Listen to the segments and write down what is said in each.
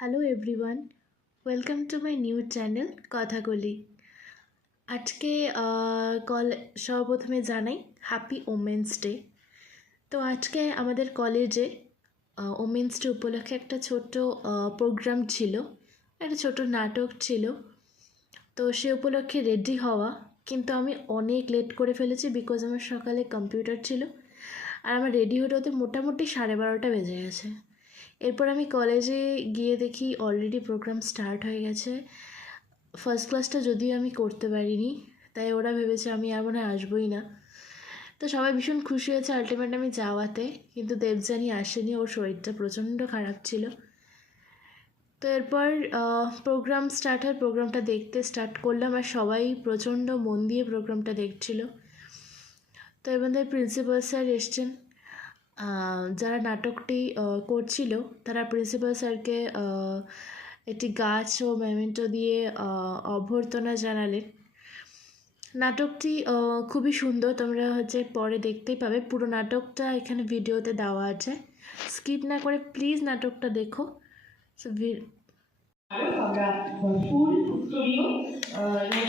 Hello everyone, welcome to my new channel Kathakali. আজকে সর্বপ্রথমে জানাই হ্যাপি ওমেন্স ডে। তো আজকে আমাদের কলেজে ওমেন্স ডে উপলক্ষে একটা ছোট্ট প্রোগ্রাম ছিল, একটা ছোট নাটক ছিল। তো সে উপলক্ষে রেডি হওয়া, কিন্তু আমি অনেক লেট করে ফেলেছি বিকজ আমার সকালে কম্পিউটার ছিল আর আমার রেডি হতে হতে মোটামুটি 12:30 বেজে গেছে। এরপর আমি কলেজে গিয়ে দেখি অলরেডি প্রোগ্রাম স্টার্ট হয়ে গেছে। ফার্স্ট ক্লাসটা যদিও আমি করতে পারিনি, তাই ওরা ভেবেছে আমি আর মনে হয় আসবোই না। তো সবাই ভীষণ খুশি হয়েছে আলটিমেট আমি যাওয়াতে, কিন্তু দেবযানী আসেনি, ওর শরীরটা প্রচণ্ড খারাপ ছিল। তো এরপর প্রোগ্রাম স্টার্ট হয়, প্রোগ্রামটা দেখতে স্টার্ট করলাম আর সবাই প্রচণ্ড মন দিয়ে প্রোগ্রামটা দেখছিল। তো এবার প্রিন্সিপাল স্যার এসছেন। যারা নাটকটি করছিল তারা প্রিন্সিপাল স্যারকে একটি গাছ ও মেমেন্টো দিয়ে অভ্যর্থনা জানালেন। নাটকটি খুবই সুন্দর, তোমরা পরে দেখতেই পাবে। পুরো নাটকটা এখানে ভিডিওতে দেওয়া আছে, স্কিপ না করে প্লিজ নাটকটা দেখো। আমরা ফুল উত্তরীয় অনেক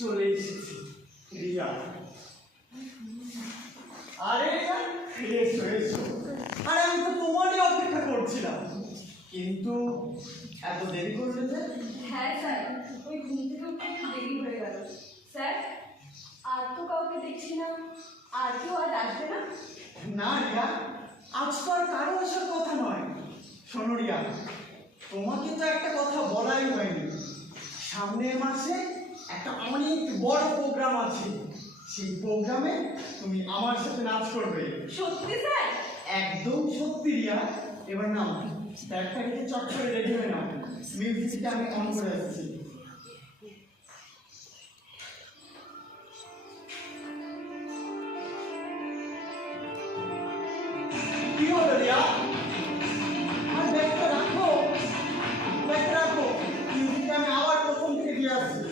চলে এসেছি রিয়া। আরে এসো এসো, আরে আমি তো তোমারই অপেক্ষা করছিলাম, কিন্তু এত দেরি করলে যে? হ্যাঁ স্যার, ওই ঘুম থেকে উঠতে একটু দেরি হয়ে গেল। স্যার, আর তো কাউকে দেখছি না, আর কেউ আজ আসবে না? না রিয়া, আজ তো আর কারো আসার কথা নয়। শোনো রিয়া, তোমাকে তো একটা কথা বলাই হয়নি। সামনের মাসে একটা অনেক বড় প্রোগ্রাম আছে, সেই প্রোগ্রামে তুমি আমার সাথে নাচ করবে। সত্যি স্যার? একদম সত্যি রিয়া। এবার নাও, ব্যাগটা রেখে চট করে রেডি হয়ে নাও, মিউজিকটা আমি অন করে আসছি। কি হলো রিয়া? আর ব্যাগটা রাখো, ব্যাগটা রাখো, মিউজিকটা আমি আবার প্রথম থেকে দিয়ে আসছি।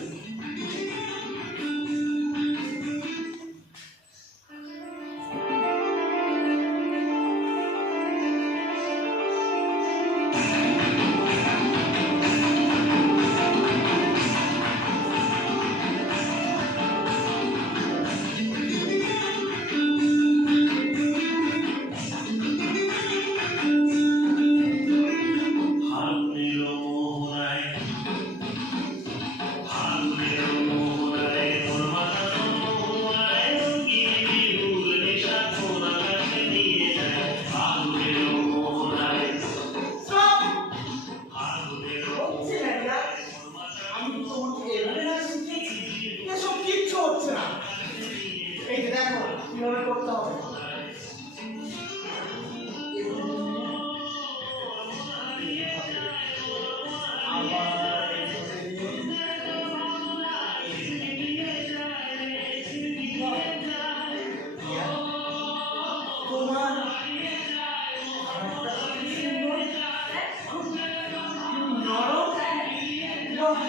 বাহ,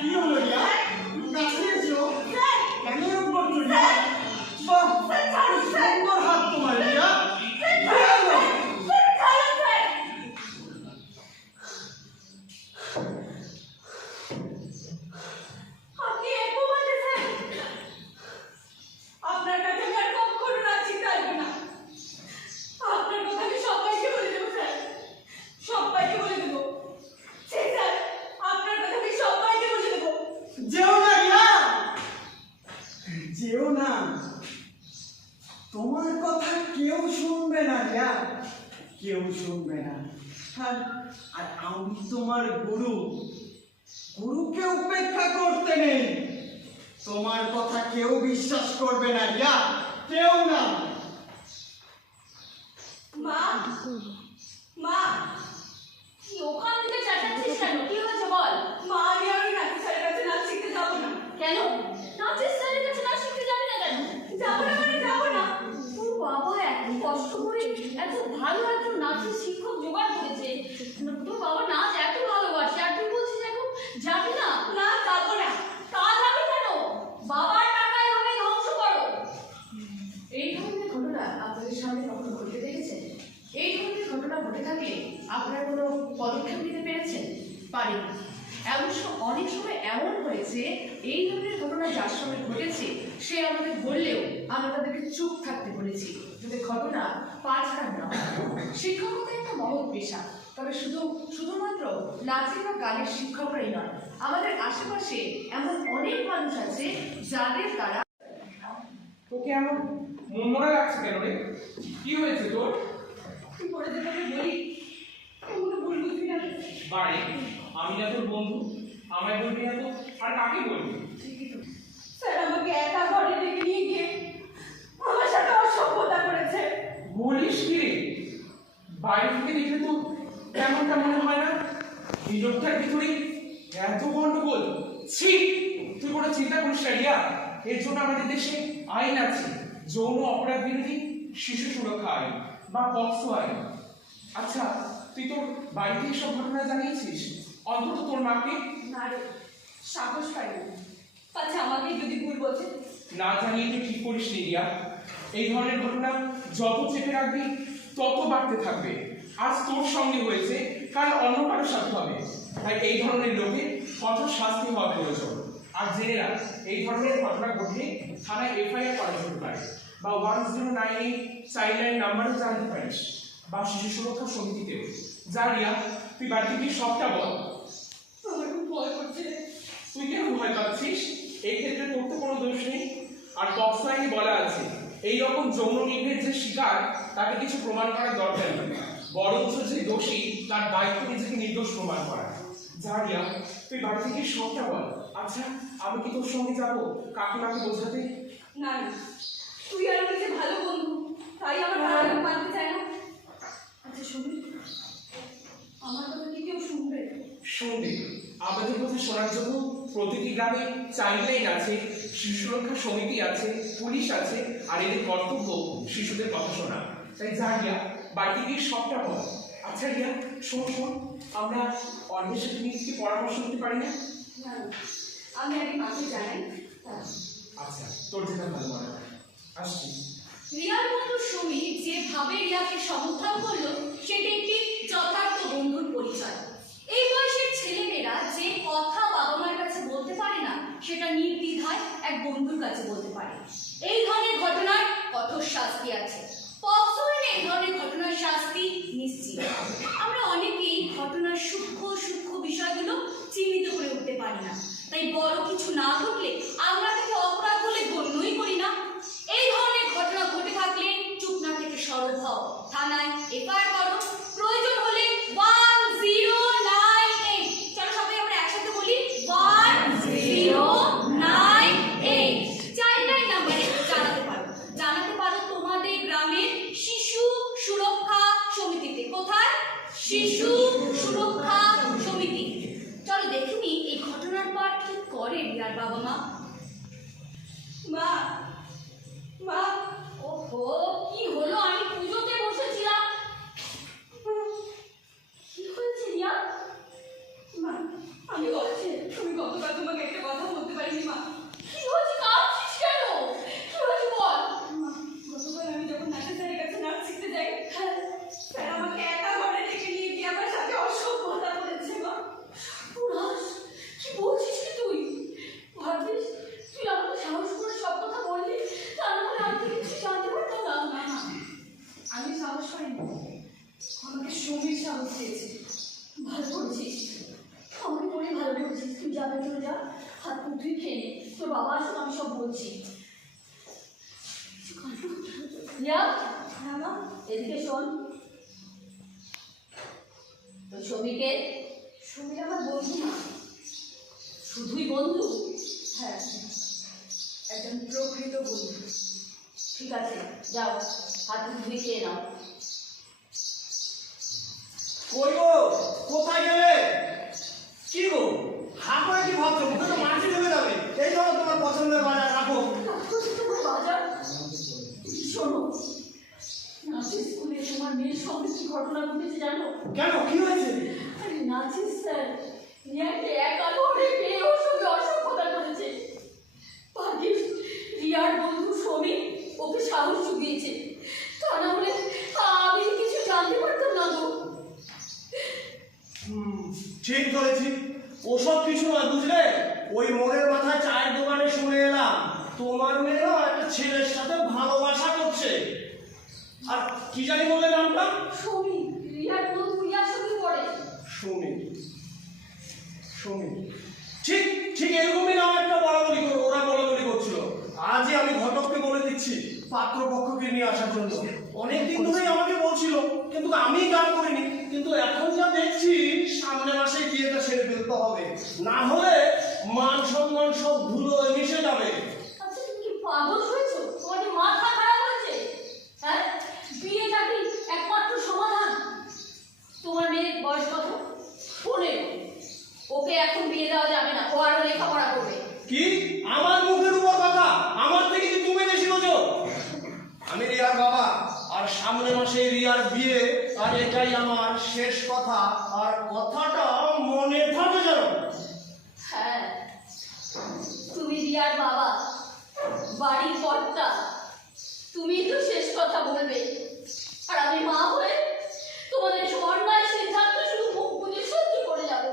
কি হলো রিয়া? নাচিয়েছো? কেন এরকম করছো রিয়া? বাহ, সুন্দর হাত তোমার রিয়া। কি হলো? আপনি এত বলে স্যার, আপনার কাছে আমি আর কখনো নাচি চাইবো না। আপনার কথা আমি সবাইকে বলে দেবো স্যার, সবাইকে বলে দেবো। সেই স্যার, আপনার কথা আমি সবাইকে বলে দেবো। যেও না রিয়া, যেও না। তোমার কথা কেউ শুনবে না রিয়া, কেউ শুনবে না। আর আর আমি তোমার গুরু, গুরুকে উপেক্ষা করতে নেই। তোমার কথা কেউ বিশ্বাস করবে না রিয়া, কেউ না। মা, মা, কি ওখান থেকে চাটাচ্ছিস কেন? কি হয়েছে বল? মা, আমি আর ওই নাচের স্যারের কাছে নাচ শিখতে যাবো না। কেন? নাচের স্যারের কাছে নাচ শিখতে যাবি না কেন? যাবো না মানে যাবো না। তোর বাবা এত কষ্ট করে এত ভালো একজন নাচের শিক্ষক জোগাড় করেছে, তোর বাবা নাচ এত ভালোবাসে, আর তুই বলছিস এখন যাবি না? না, যাবো না। তা যাবি কেন? বাবার টাকা এভাবে ধ্বংস করো। এই ধরনের ঘটনা আপনাদের সামনে কখনো ঘটতে দেখেছেন? এই ধরনের ঘটনা ঘটে থাকলে আপনারা কোনো পদক্ষেপ নিতে পেরেছেন? পারেন। অনেক সময় এমন হয়েছে এই ধরনের ঘটনা যার সঙ্গে ঘটেছে সে আমাদের বললেও আমরা তাদেরকে চুপ থাকতে বলেছি, যাতে ঘটনা পাছাড়া না হয়। শিক্ষকতা একটা মহৎ পেশা, তবে শুধুমাত্র নাচের বা গানের শিক্ষকরাই নয়, আমাদের আশেপাশে এমন অনেক মানুষ আছে যাদের দ্বারা। তোকে এমন মনমরা লাগছে কেন রে? কি হয়েছে তোর? তুই পড়ে যেতে বলি, কোনো ভুল বুঝবি না। বাড়ি আমি না তোর বন্ধু, আমায় বলবি না তো আর কাকে বলবি? স্যার আমাকে একা ঘরে ডেকে নিয়ে গিয়ে আমার সাথে অসভ্যতা করেছে। বলিস কি রে? বাইরে থেকে দেখলে তো তেমনটা মনে হয় না। এই লোকটার ভিতরে এত গন্ডগোল। ছি, তুই কোনো চিন্তা করিস না রিয়া, এর জন্য আমাদের দেশে আইন আছে, যৌন অপরাধ বিরোধী শিশু সুরক্ষা আইন বা পক্সো আইন। আচ্ছা, তুই তোর বাড়িতে এসব ঘটনা জানিয়েছিস? অন্তত তোর মাকে? না রে, সাহস পাইনি। আচ্ছা, আমাকে যদি ভুল বলছে? না জানিয়ে তুই ঠিক করিস নি রিয়া। এই ধরনের ঘটনা যত চেপে রাখবি তত বাড়তে থাকবে। আজ তোর সঙ্গে হয়েছে, কাল অন্য কারোর সাথে হবে। তাই এই ধরনের লোকের কঠোর শাস্তি হওয়া প্রয়োজন। আর জেনে রাখ, এই ধরনের ঘটনা ঘটলে থানায় এফআইআর করা যেতে পারে, বা 1098 চাইল্ডলাইন নাম্বারও জানতে পারিস, বা শিশু সুরক্ষা সমিতিতেও। যা রিয়া, তুই বাড়িতে গিয়ে সবটা বল। আমার খুব ভয় করছে রে। তুই কেন ভয় পাচ্ছিস? এই ক্ষেত্রে তোর তো কোনো দোষ নেই। আর পক্সো আইনে বলা আছে, এই রকম যৌন নিগ্রহের যে শিকার তাকে কিছু প্রমাণ করার দরকার নেই, বরঞ্চ যে দোষী তার দায়িত্ব নিজেকে নির্দোষ প্রমাণ করা। যা রিয়া, তুই বাড়ি থেকে সবটা বল। আচ্ছা, আমি কি তোর সঙ্গে যাবো কাকিমাকে বোঝাতে? না না, তুই আর আমি যে ভালো বন্ধু, তাই আমার ভালো মানতে চায় না। আচ্ছা শুনি, আমার কথা কি কেউ শুনবে? শুনবে। আমাদের কথা শোনার জন্য প্রতিটি গ্রামে চাইল্ডলাইন আছে, শিশু সুরক্ষা সমিতি আছে, পুলিশ আছে, আর এদের কর্তব্য শিশুদের কথা শোনা। তাই যা রিয়া, বাড়িতে গিয়ে সবটা বল। আচ্ছা রিয়া, শোন, আমরা অন্যের সাথে নিয়ে কি পরামর্শ নিতে পারি না? না না, আমি আগে মাকে জানাই। আচ্ছা, তোর যেটা ভালো মনে হয়। আসছি। রিয়ার বন্ধু সমীর যেভাবে রিয়াকে সমর্থন করলো সেটা একটি যথার্থ বন্ধুর পরিচয়। এই বয়সের ছেলেমেয়েরা যে কথা বাবা মার কাছে বলতে পারে না সেটা নির্দ্বিধায় এক বন্ধুর কাছে বলতে পারে। এই ধরনের ঘটনার কঠোর শাস্তি আছে। পক্সো আইনে এই ধরনের ঘটনার শাস্তি নিশ্চিত। আমরা অনেকেই ঘটনার সূক্ষ্ম বিষয়গুলো চিহ্নিত করে উঠতে পারি না, তাই বড় কিছু না ঘটলে আমরা তাকে অপরাধ বলে গণ্যই করি না। এই ধরনের ঘটনা ঘটে থাকলে চুপ না থেকে সরব হও, থানায় এফআইআর করো, প্রয়োজন হলে 1098। চলো সবাই আমরা একসাথে বলি 1098 চাইল্ডলাইন নাম্বারে জানাতে পারো তোমাদের গ্রামের শিশু সুরক্ষা সমিতিতে। কোথায়? শিশু সুরক্ষা সমিতি। চলো দেখিনি এই ঘটনার পর কি করে রিয়ার বাবা মা। শোন, ওই ছবিকে সুমির আমার বন্ধু না। শুধুই বন্ধু? হ্যাঁ, একজন প্রকৃত বন্ধু। ঠিক আছে, যাও হাত ধুয়ে খেয়ে নাও। কই গো, কোথায় গেলে? কি গো, হাত করে কি ভাবছো? মুখে তো মাটি ঢুকে যাবে। এই ধরো তোমার পছন্দের বাজার রাখো। বাজার, শোনো, নাচের স্কুলে তোমার মেয়ের সঙ্গে কি ঘটনা ঘটেছে জানো? কেন, কি হয়েছে? আরে নাচের স্যার রিয়াকে একা ধরে পেয়ে ওর সঙ্গে অসভ্যতা করেছে। ভাগ্যিস রিয়ার বন্ধু সমী ওকে সাহস জুগিয়েছে, তা না হলে আমি কিছু জানতে পারতাম না গো। ঠিক ধরেছি, ওসব কিছু না, বুঝলে? ওই মোড়ের মাথায় চায়ের দোকানে শুনে এলাম তোমার মেয়েও একটা ছেলের সাথে ভালোবাসা করছে। আর কি জানি বললে নামটা? সমী, রিয়ার বন্ধু রিয়ার সঙ্গে পড়ে। সমীর, সমীর, ঠিক ঠিক এরকমই নাম একটা ওরা বলাবলি করছিল। আজই আমি ঘটককে বলে দিচ্ছি পাত্রপক্ষকে নিয়ে আসার জন্য। অনেকদিন ধরেই আমাকে বলছিল, কিন্তু আমি গান করিনি। কিন্তু এখন যা দেখছি সামনের মাসে বিয়েটা সেরে ফেলতে হবে, না হলে মান সম্মান সব ধুলোয় মিশে যাবে। আচ্ছা, তুমি কি পাগল হয়েছো? তোমাদের মাথা খারাপ হয়েছে? হ্যাঁ, বিয়েটা কি একমাত্র সমাধান? তোমার মেয়ের বয়স কত? 15। ওকে এখন বিয়ে দেওয়া যাবে না, ও আরো লেখাপড়া করবে। কি আমার মুখের উপর কথা? আমার থেকে কি তুমি বেশি বোঝো? আমি রিয়ার বাবা, আর সামনের মাসে রিয়ার বিয়ে, আর এটাই আমার শেষ কথা। আর কথাটা মনে থাকে যেন। হ্যাঁ, তুমি রিয়ার বাবা, বাড়ির কর্তা, তুমি তো শেষ কথা বলবে। আর আমি মা হয়ে তোমাদের অন্যায় সিদ্ধান্ত শুধু মুখ বুঝে সহ্য করে যাবো।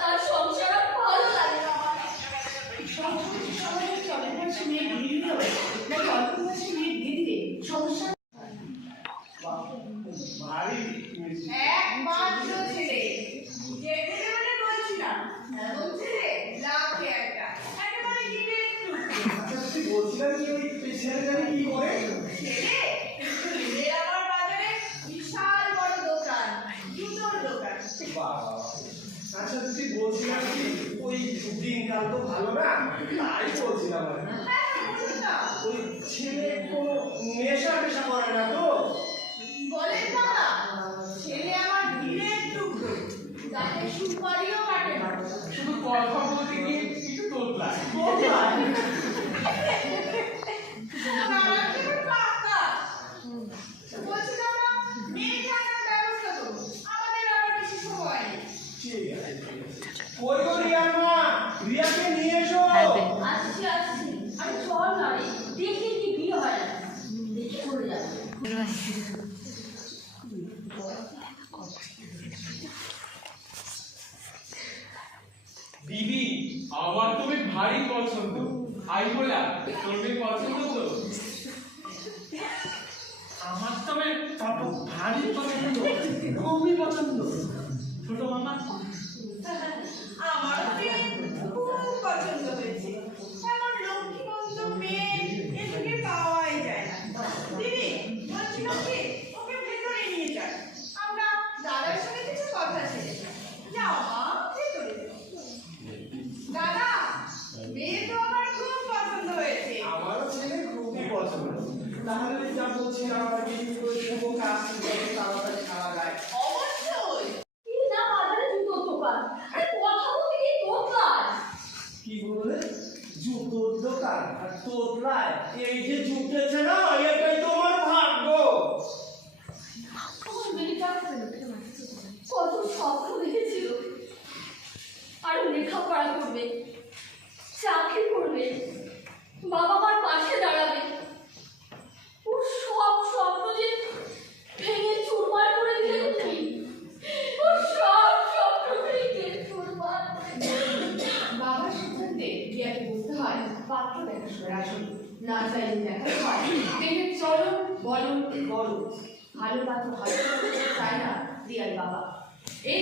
তার সংসার আর ভালো লাগে না আমার। সমস্যা ভারী একমাত্র ছেলে, যেতে মানে বলছিলাম এমন ছেলে লাখে একটা, একেবারে হিরের টুকরো। তুই বলছিলাম কি ওই ছেলেটাকে কি করে? ছেলে ছেলে আমার বাজারে বিশাল বড় দোকান, জুতোর দোকান। বাবা, আচ্ছা তুই বলছিলাম কি ওই দিনকাল তো ভালো না, তাই বলছিলাম আর কি। বলুন না। ওই ছেলে কোনো নেশা টেশা করে না তো? বলেন বাবা, ছেলে আমার হিরের টুকরো, তাকে সুপারিও কাটে না। শুধু কথা বলতে গিয়ে একটু তোতলায়। বলছিলাম না, মেয়েকে আনার ব্যবস্থা করুন, আমাদের আবার বেশি সময় নেই। ঠিক আছে, ঠিক আছে। কই গো রিয়ার মা, রিয়াকে নিয়ে এসো। আসছি আসছি, আরে চল না রে, দেখে কি বিয়ে হয় না, দেখে চলে যাবে। দিদি, আমার তুমি ভারী পছন্দ। আই বলা, তোর মেয়ে পছন্দ তো? আমার তবে তত ভারী পছন্দ, খুবই পছন্দ। ছোট মামা, আমার মেয়ে খুব পছন্দ হয়েছে, এমন লক্ষ্মীবন্ত মেয়ে এদিকে পাওয়াই যায় না। দিদি বলছিলাম কি, ওকে ভেতরে নিয়ে যান, আমরা দাদার সঙ্গে কিছু কথা ছিল। যাও মা, ভেতরে যাও। দাদা, মেয়ে তো আমার খুব পছন্দ হয়েছে। আমারও ছেলে খুবই পছন্দ। তাহলে যা বলছিলাম আর কি, ওই শুভ কাজ তাড়াতাড়ি খাওয়া যায়। অবশ্যই। কি না বাজারে জুতোর দোকান, আরে কথা বলতে কি দোকান? কি বললে? জুতোর দোকান আর তোতলায় এই যে জুটেছে না, এটাই তোমার ভাগ্য। আমার মেয়েটা কত স্বপ্ন দেখেছিল, আরো লেখাপড়া করবে, চাকরি করবে, বাবা মার পাশে দাঁড়াবে। ওর সব স্বপ্ন যে ভেঙে চুরমার করে দিলে তুমি, ওর সব স্বপ্ন ভেঙে চুরমার করে দিলে। বাবার সিদ্ধান্তে রিয়াকে বলতে হয় পাত্র দেখাশোনার আসল, না চাইলে দেখাতে হয় দেহের চরম বলন বড়। ভালো পাত্র ভালো চায় না রিয়ার বাবা। এই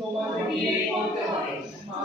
তোমাকে বিয়ে করতে হবে। আ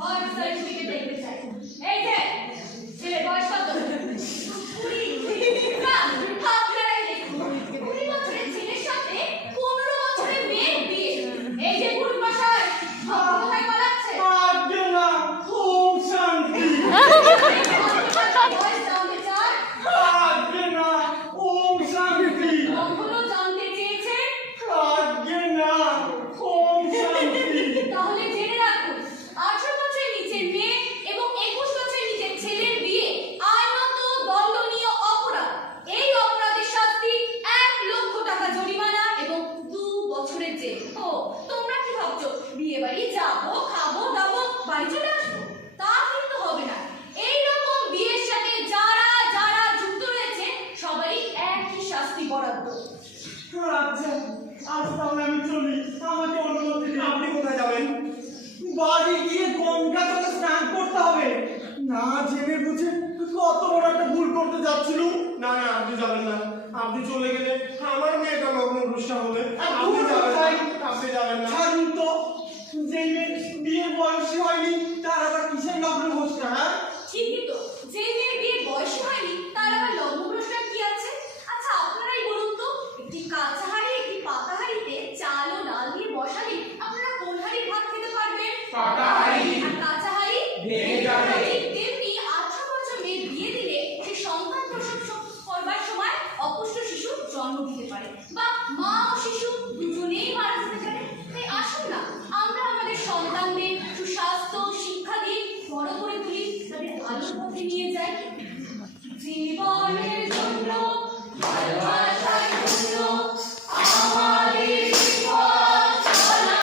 বার্থ সার্টিফিকেট দেখতে চাই। এই যে ছেলের বয়স কত? 20 না, আপনারাই দেখুন 20 বছরের ছেলের সাথে 15 বছরের মেয়ের বিয়ে। এই যে পুরুষ মশাই কোথায় পালাচ্ছে? আগে না, ওম শান্তি। বয়স জানতে চায়? আগে না, ওম শান্তি। কখনো জানতে চেয়েছেন? আগে না, ওম শান্তি। তাহলে জেনে রাখুন 18 বছরের নিচের মেয়ে এবং 21 বছরের নিচের ছেলের বিয়ে আইনত দণ্ডনীয় অপরাধ। এই অপরাধের শাস্তি 1 লক্ষ টাকা জরিমানা এবং 2 বছরের জেল। ও তোমরা কি ভাবছো বিয়ে বাড়ি যাবো, খাবো দাবো, বাড়ি চলে আসবো? তা কিন্তু হবে না। এই রকম বিয়ের সাথে যারা যারা যুক্ত রয়েছে সবারই একই শাস্তি বরাদ্দ। আচ্ছা, আজ তাহলে আমি চলি। আমাকে অনুমতি দিন। আপনি কোথায় যাবেন? বাড়ি গিয়ে গঙ্গা জলে স্নান করতে হবে। না জেনে বুঝে কত বড় একটা ভুল করতে যাচ্ছিল। না না, আপনি যাবেন না। আপনি চলে গেলে আমার মেয়েটা লগ্ন ভ্রষ্ট হবে। আপনি যাবেন না। আপনি যাবেন না। ছাড়ুন তো, যে মেয়ে বিয়ের বয়সী হয়নি তার আবার কিসের লগ্ন ভ্রষ্ট? হ্যাঁ, ঠিকই তো, যে মেয়ের বিয়ের বয়স হয়নি